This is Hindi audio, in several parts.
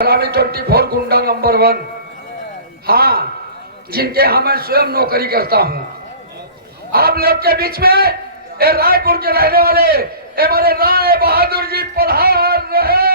24 गुंडा नंबर 1। हाँ, जिनके यहाँ मैं स्वयं नौकरी करता हूँ। आप लोग के बीच में ये रायपुर के रहने वाले हमारे राय बहादुर जी पधार रहे।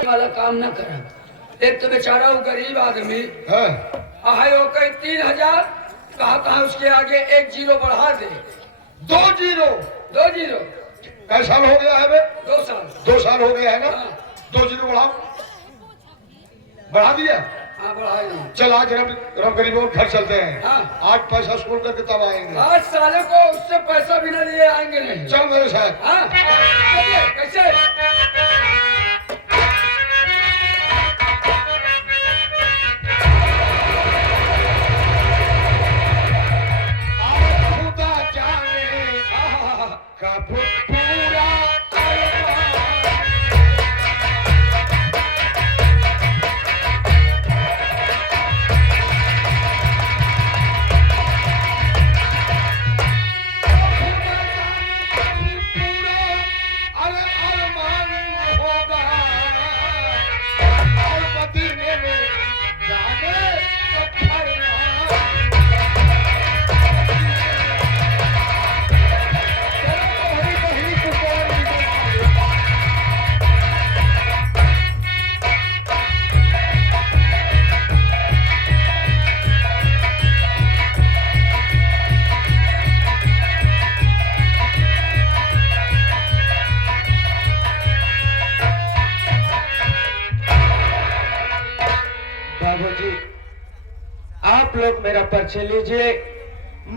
वाला काम न कर। एक तो बेचारा वो गरीब आदमी है वो कहीं 3000 कहा उसके आगे 1 जीरो बढ़ा दे। 2 जीरो कै साल हो गया है बे? 2 साल 2 साल हो गया है ना। हाँ। 2 जीरो बढ़ा दिया। हाँ बढ़ाई। चल आज रब गरीबों के घर चलते हैं। हाँ। आज पैसा स्कूल करके तब आएंगे। 8 सालों को उससे पैसा बिना लिए आएंगे नहीं। चल मेरे साथ। हाँ कैसे आप लोग मेरा परिचय लीजिए।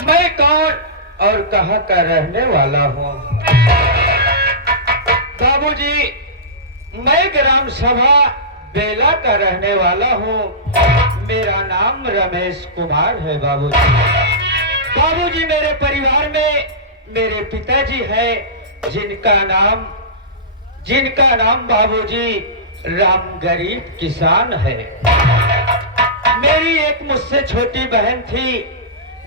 मैं कौन और कहाँ का रहने वाला हूँ। बाबूजी, मैं ग्राम सभा बेला का रहने वाला हूँ। मेरा नाम रमेश कुमार है। बाबूजी मेरे परिवार में मेरे पिताजी हैं जिनका नाम बाबूजी राम गरीब किसान है। मेरी एक मुझसे छोटी बहन थी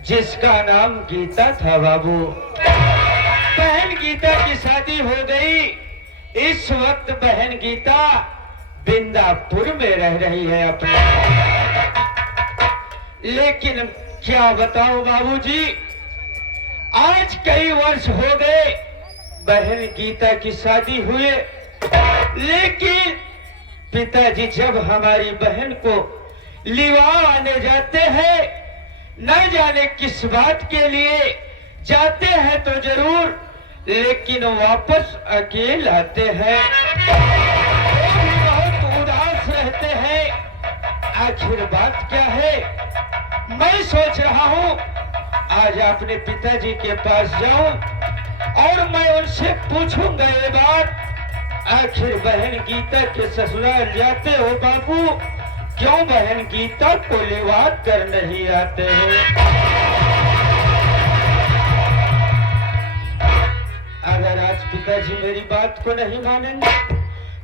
जिसका नाम गीता था। बाबू, बहन गीता की शादी हो गई। इस वक्त बहन गीता बिंदापुर में रह रही है अपने। लेकिन क्या बताऊं बाबूजी, आज कई वर्ष हो गए बहन गीता की शादी हुए, लेकिन पिताजी जब हमारी बहन को लिवा आने जाते हैं, न जाने किस बात के लिए जाते हैं तो जरूर, लेकिन वापस अकेले आते हैं। वो भी बहुत उदास रहते हैं। आखिर बात क्या है? मैं सोच रहा हूँ आज अपने पिताजी के पास जाऊं और मैं उनसे पूछूंगा ये बात, आखिर बहन गीता के ससुराल जाते हो बाबू, क्यों बहन गीता को लिवात कर नहीं आते हैं? अगर आज पिताजी मेरी बात को नहीं मानेंगे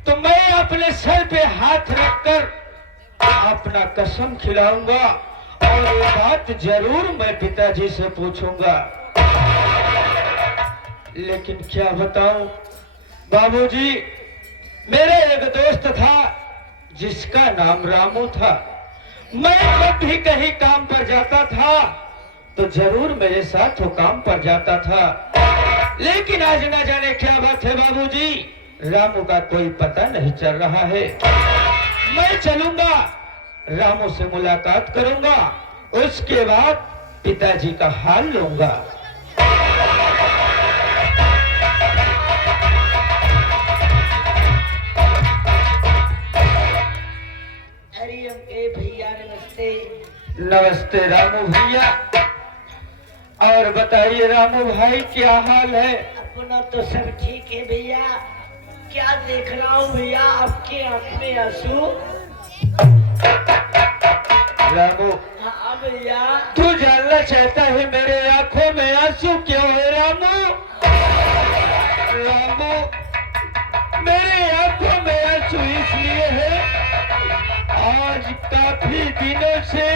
तो मैं अपने सर पे हाथ रखकर अपना कसम खिलाऊंगा और ये बात जरूर मैं पिताजी से पूछूंगा। लेकिन क्या बताऊं बाबूजी, मेरे एक दोस्त था जिसका नाम रामू था। मैं जब भी कहीं काम पर जाता था तो जरूर मेरे साथ वो काम पर जाता था। लेकिन आज न जाने क्या बात है बाबूजी, रामू का कोई पता नहीं चल रहा है। मैं चलूंगा, रामू से मुलाकात करूंगा, उसके बाद पिताजी का हाल लूंगा। भैया नमस्ते। नमस्ते रामू भैया। और बताइए रामू भाई क्या हाल है? अपना तो सब ठीक है भैया। क्या देख रहा हूँ भैया, आपके आंख में आंसू। रामू हाँ भैया। तू जा जानना चाहता है मेरे आंखों में आंसू क्यों है रामू? रामू, मेरे आंखों में आंसू इसलिए है, आज काफी दिनों से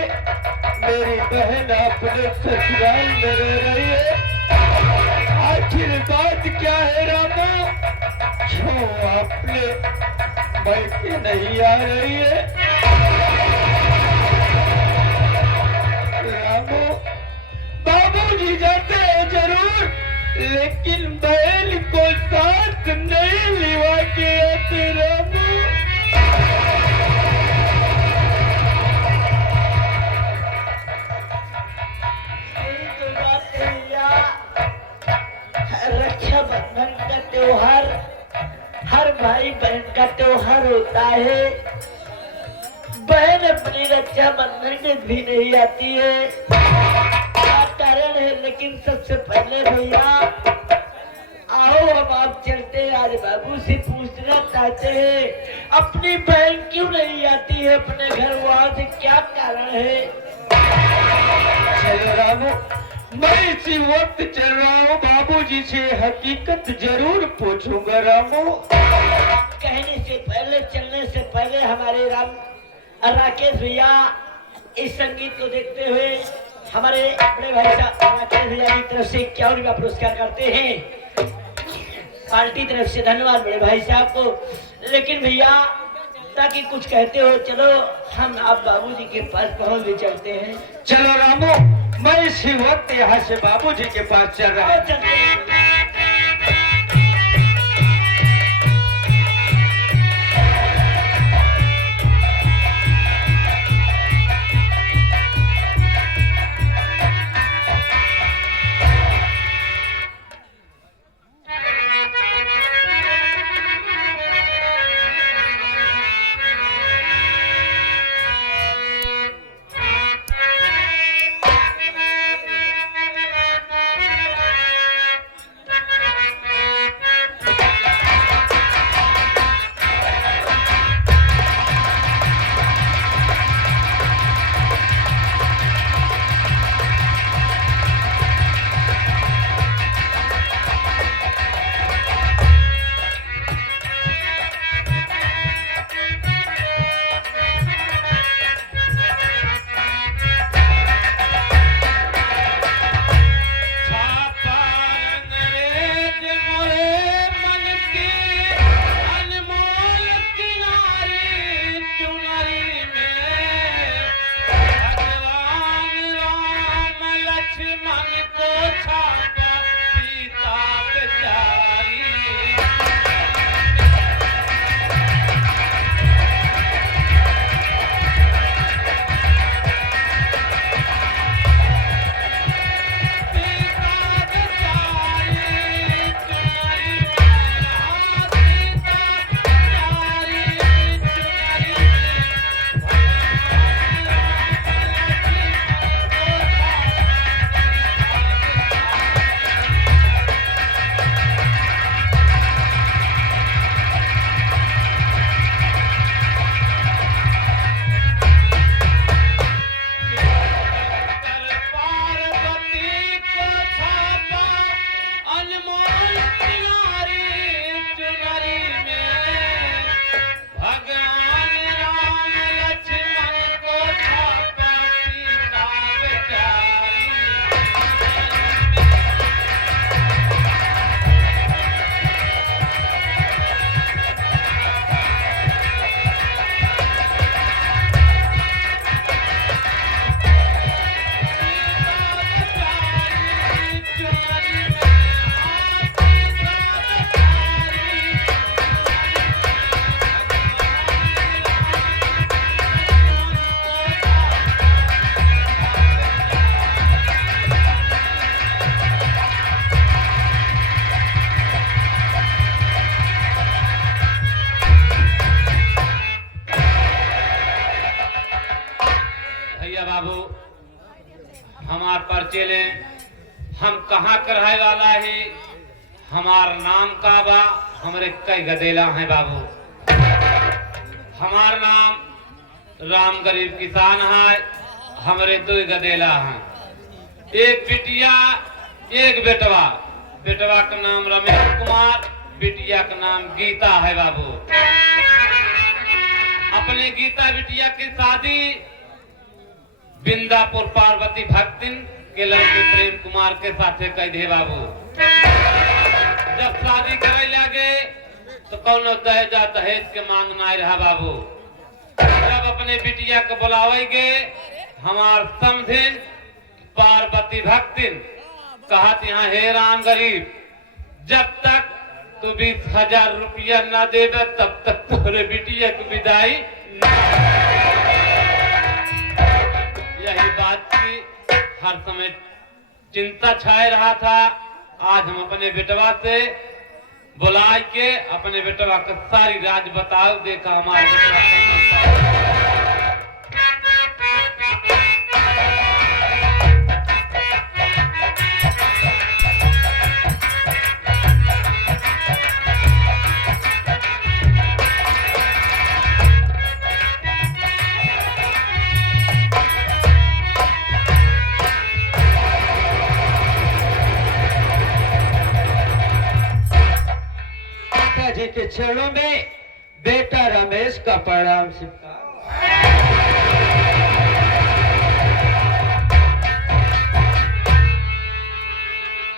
मेरी बहन अपने ससुराल में रह रही है। आखिर बात क्या है रामू? क्यों आपने मायके नहीं आ रही है? रामू, बाबूजी जाते हैं जरूर, लेकिन बहन को साथ नहीं लिवा के आते रामू। यही तो बात है भैया। रक्षाबंधन का त्योहार हर भाई बहन का त्योहार होता है। बहन अपनी रक्षाबंधन के भी नहीं आती है, क्या कारण है? लेकिन सबसे पहले भैया आओ हम आप चलते हैं, आज बाबू से पूछना चाहते हैं अपनी बहन क्यों नहीं आती है अपने घर, वहां से क्या कारण है? चलो रामू, मैं इसी वक्त चल रहा हूँ, बाबूजी से हकीकत जरूर पूछूंगा रामू। कहने से पहले चलने से पहले हमारे राकेश भैया इस संगीत को देखते हुए हमारे बड़े भाई साहब राकेश भैया की तरफ से 51वां पुरस्कार करते हैं पार्टी तरफ से। धन्यवाद बड़े भाई साहब को। लेकिन भैया ताकि कुछ कहते हो, चलो हम आप बाबूजी के पास पहुंच भी चलते हैं। चलो रामू, मैं इसी वक्त यहाँ से बाबूजी के पास चल रहा आओ हूँ। चलते हैं। बाबू हमार परिचय ले, हम कहाँ कराए वाला है, हमार नाम का बा, हमरे कई गदेला है बाबू। हमार नाम राम गरीब किसान है, हमरे दो गदेला हैं। एक बिटिया एक बेटवा। बेटवा का नाम रमेश कुमार, बिटिया का नाम गीता है बाबू। अपने गीता बिटिया की शादी बिंदापुर पार्वती भक्तिन के लड़के प्रेम कुमार के साथे कह दे बाबू। जब शादी करे लगे तो कौन दहेजा दहेज के मांग ना रहा बाबू। जब अपने बिटिया को बुलावेगे हमार समझिन पार्वती भक्तिन कहत यहाँ हे राम गरीब, जब तक तू 20,000 रुपया न देवे तब तक तोरे बिटिया की विदाई। यही बात की हर समय चिंता छाए रहा था। आज हम अपने बेटवा से बुला के अपने बेटवा का सारी राज बताओ। देखा हमारे बेटवा जी के चरणों में बेटा रमेश का प्रणाम स्वीकार।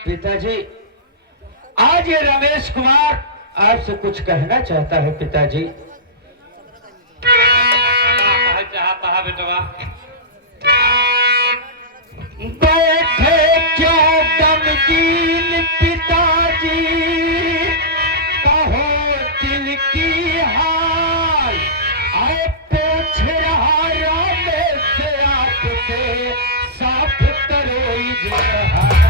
पिताजी, आज ये रमेश कुमार आपसे कुछ कहना चाहता है। पिताजी चाहता है बेटवा। बैठे क्यों गमगीन पिताजी, कहो दिल की हाल। आए पूछ रहा रमेश से आपसे, साफ करो इजहार।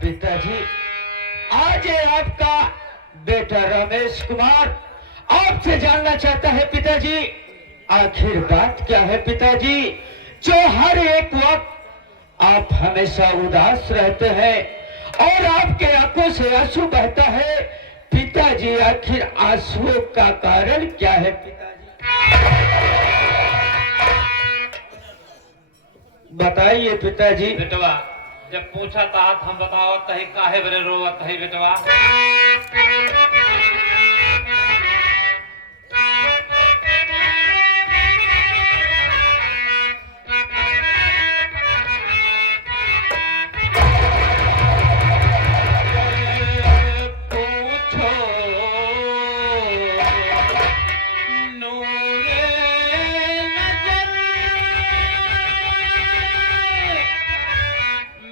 पिताजी, आज ये आपका बेटा रमेश कुमार आपसे जानना चाहता है। पिताजी, आखिर बात क्या है पिताजी, जो हर एक वक्त आप हमेशा उदास रहते हैं और आपके आंखों से आंसू बहता है। पिताजी, आखिर आंसुओं का कारण क्या है पिताजी? बताइए पिताजी। बेटवा, जब पूछा था हम बताओ तही काहे बरे रोवत है बेटवा। पूछो नूरे नजर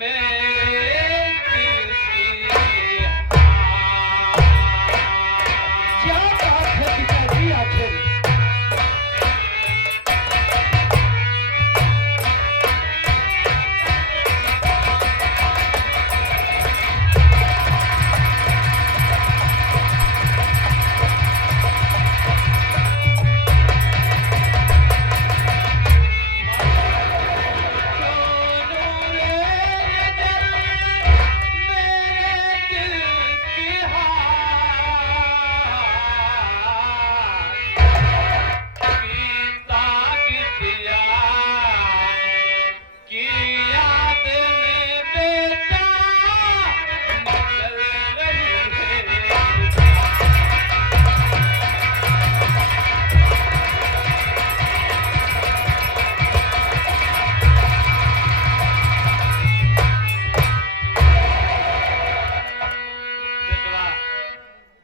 मेरे दिल की क्या बात है पिताजी आखिर?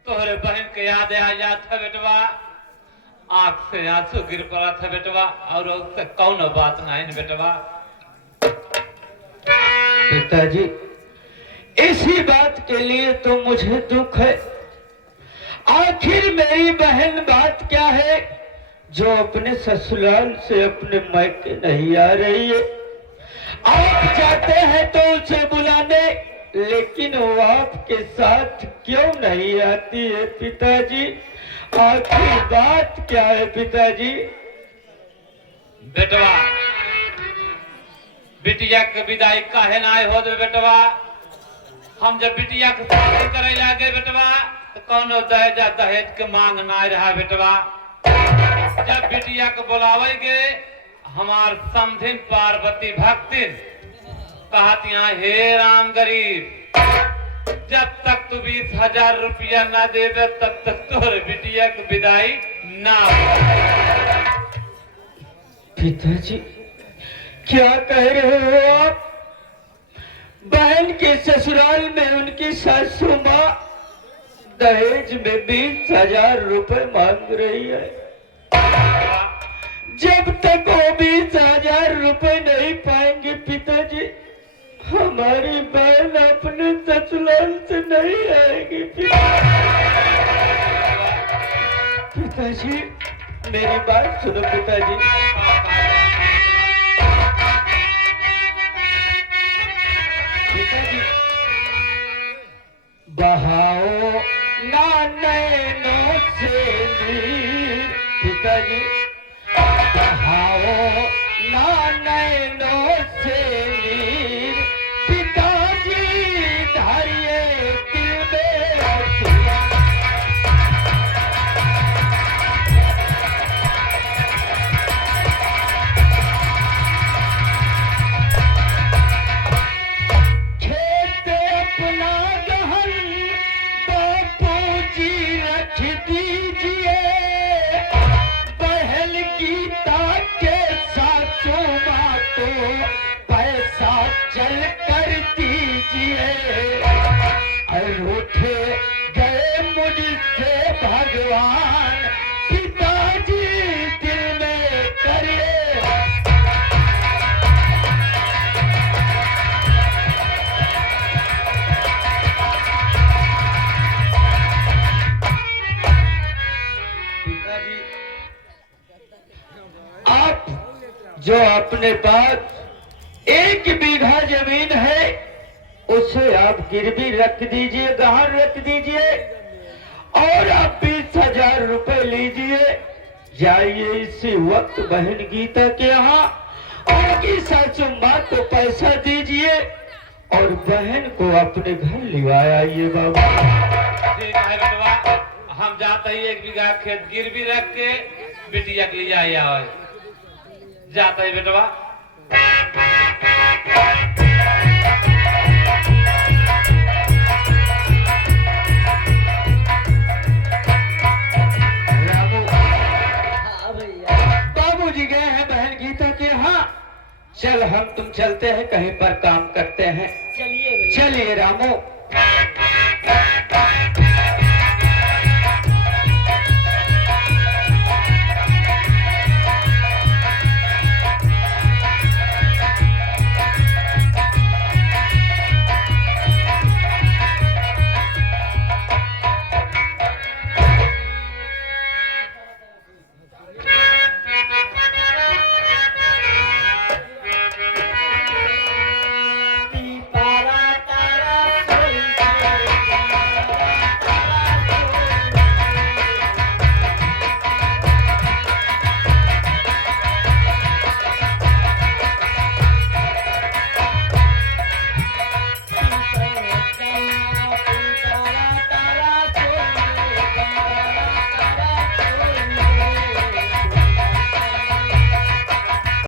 तोहरे बहन के याद आ जात है बेटवा। आंख से आंसू गिर पड़ा था बेटवा, और उससे कौन बात नहीं बेटवा। पिताजी, इसी बात के लिए तो मुझे दुख है। आखिर मेरी बहन बात क्या है जो अपने ससुराल से अपने मायके नहीं आ रही है? आप जाते हैं तो उसे बुलाने, लेकिन वो आपके साथ क्यों नहीं आती है पिताजी? आखिर बात क्या है पिताजी? बेटवा बिटिया के विदाई काहे ना हो दे बेटवा। हम जब बिटिया के शादी करे लागे बेटवा तो कौनो दहेजा दहेज के मांग ना रहा बेटवा। जब बिटिया के बुलावे गे हमार समधिन पार्वती भक्तिन कहत यहाँ हे राम गरीब जब तक तू 20,000 रुपया ना देवे तब तक तोर बिटिया के विदाई ना हो। पिताजी क्या कह रहे हो आप? बहन के ससुराल में उनकी सासू माँ दहेज में 20,000 रुपए मांग रही है। जब तक वो 20,000 रुपए नहीं पाएंगे पिताजी हमारी बहन अपने ससुराल से नहीं आएगी। पिताजी मेरी बात सुनो पिताजी। पिताजी बहाओ ना नैनों से नीर। पिताजी बहाओ ना नैनों से नीर। पिताजी धारिये दिल में खेत अपना गहन बापू जी रख दीजिए। बहन गीता के सासू माँ को पैसा चल कर दीजिए। रूठे गए मुझसे भगवान पिताजी दिल में करिए। पिताजी आप जो अपने पास 1 बीघा जमीन है उसे आप गिरवी रख दीजिए, गहन रख दीजिए और आप 20,000 रुपए लीजिए। जाइए इसी वक्त बहन गीता के यहाँ उनकी सासू माँ को पैसा दीजिए और बहन को अपने घर लिवाया आइए बाबा। ठीक है बेटवा हम जाते ही 1 बीघा खेत गिरवी रख के बिटिया के लिए आया है। जाता है बेटवा। रामू हाँ भैया बाबूजी गए हैं बहन गीता के यहाँ। चल हम तुम चलते हैं कहीं पर काम करते हैं। चलिए भैया। चलिए रामू।